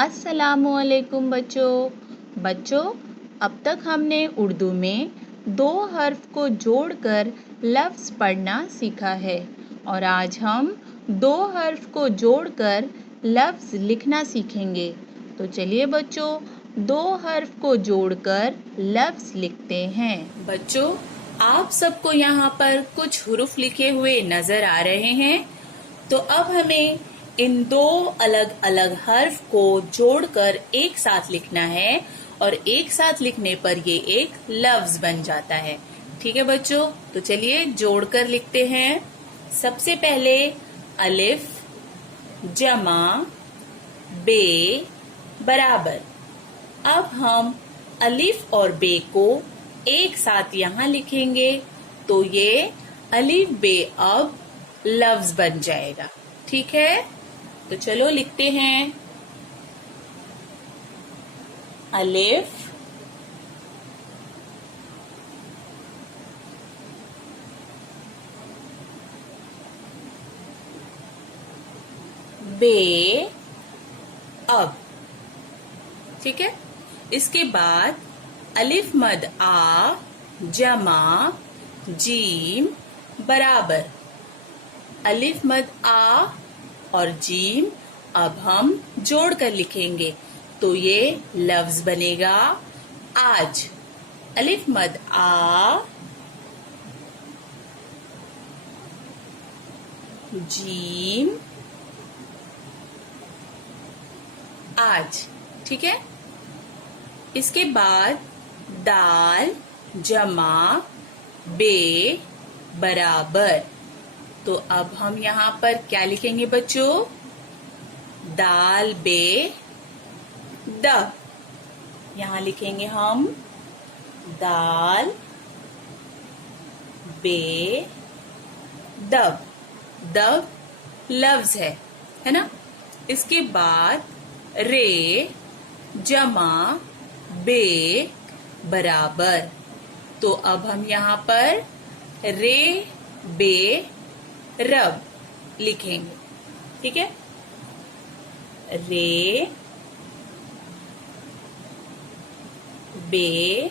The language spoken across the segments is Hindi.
अस्सलामुअलैकुम बच्चों, अब तक हमने उर्दू में दो हर्फ को जोड़कर लफ्ज़ पढ़ना सीखा है और आज हम दो हर्फ को जोड़कर लफ्ज़ लिखना सीखेंगे। तो चलिए बच्चों, दो हर्फ को जोड़कर लफ्ज़ लिखते हैं। बच्चों, आप सबको यहाँ पर कुछ हुरूफ लिखे हुए नजर आ रहे हैं। तो अब हमें इन दो अलग अलग हर्फ को जोड़कर एक साथ लिखना है और एक साथ लिखने पर ये एक लफ्ज बन जाता है। ठीक है बच्चों, तो चलिए जोड़कर लिखते हैं। सबसे पहले अलिफ जमा बे बराबर। अब हम अलिफ और बे को एक साथ यहाँ लिखेंगे तो ये अलिफ बे अब लफ्ज बन जाएगा। ठीक है, तो चलो लिखते हैं। अलिफ बे अब। ठीक है, इसके बाद अलिफ मद आ जमा जीम बराबर। अलिफ मद आ और जीम अब हम जोड़कर लिखेंगे तो ये लफ्ज बनेगा आज। अलिफ मद आ जीम आज। ठीक है, इसके बाद दाल जमा बे बराबर। तो अब हम यहाँ पर क्या लिखेंगे बच्चों? दाल बे द। यहाँ लिखेंगे हम दाल बे दब। दब लफ्ज है ना। इसके बाद रे जमा बे बराबर। तो अब हम यहाँ पर रे बे रब लिखेंगे। ठीक है, रे बे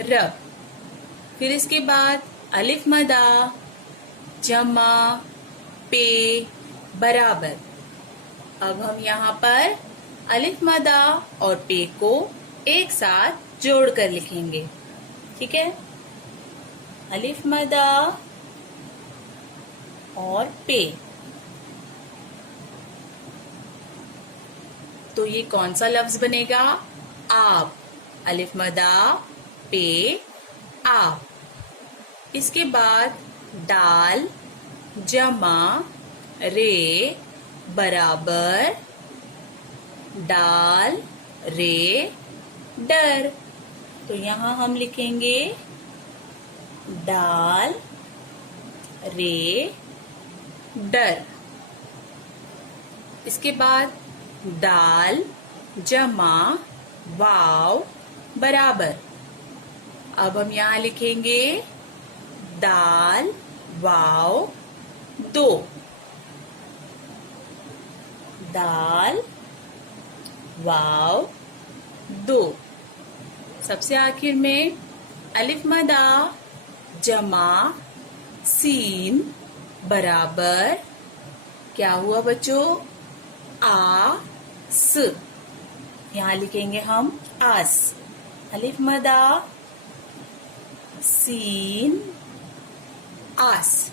रब। फिर इसके बाद अलिफ मदा जमा पे बराबर। अब हम यहाँ पर अलिफ मदा और पे को एक साथ जोड़कर लिखेंगे। ठीक है, अलिफ मदा और पे। तो ये कौन सा लफ्ज बनेगा? आप। अलिफ मदा पे आप। इसके बाद दाल जमा रे बराबर डाल रे डर। तो यहाँ हम लिखेंगे डाल रे डर। इसके बाद दाल जमा वाव बराबर। अब हम यहाँ लिखेंगे दाल वाव दो। दाल वाव दो। सबसे आखिर में अलिफ मदा जमा सीन बराबर क्या हुआ बच्चों? आ स। यहाँ लिखेंगे हम आस। अलिफ मदा सीन आस।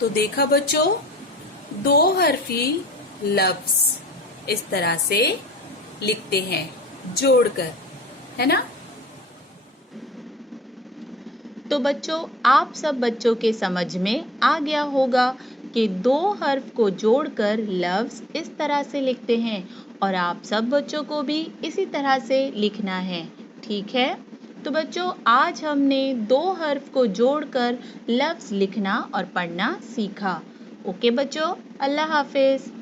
तो देखा बच्चों, दो हरफी लफ्ज इस तरह से लिखते हैं जोड़कर, है ना। तो बच्चों, आप सब बच्चों के समझ में आ गया होगा कि दो हर्फ को जोड़कर लफ्ज इस तरह से लिखते हैं और आप सब बच्चों को भी इसी तरह से लिखना है। ठीक है, तो बच्चों, आज हमने दो हर्फ को जोड़कर लफ्ज लिखना और पढ़ना सीखा। ओके बच्चों, अल्लाह हाफिज।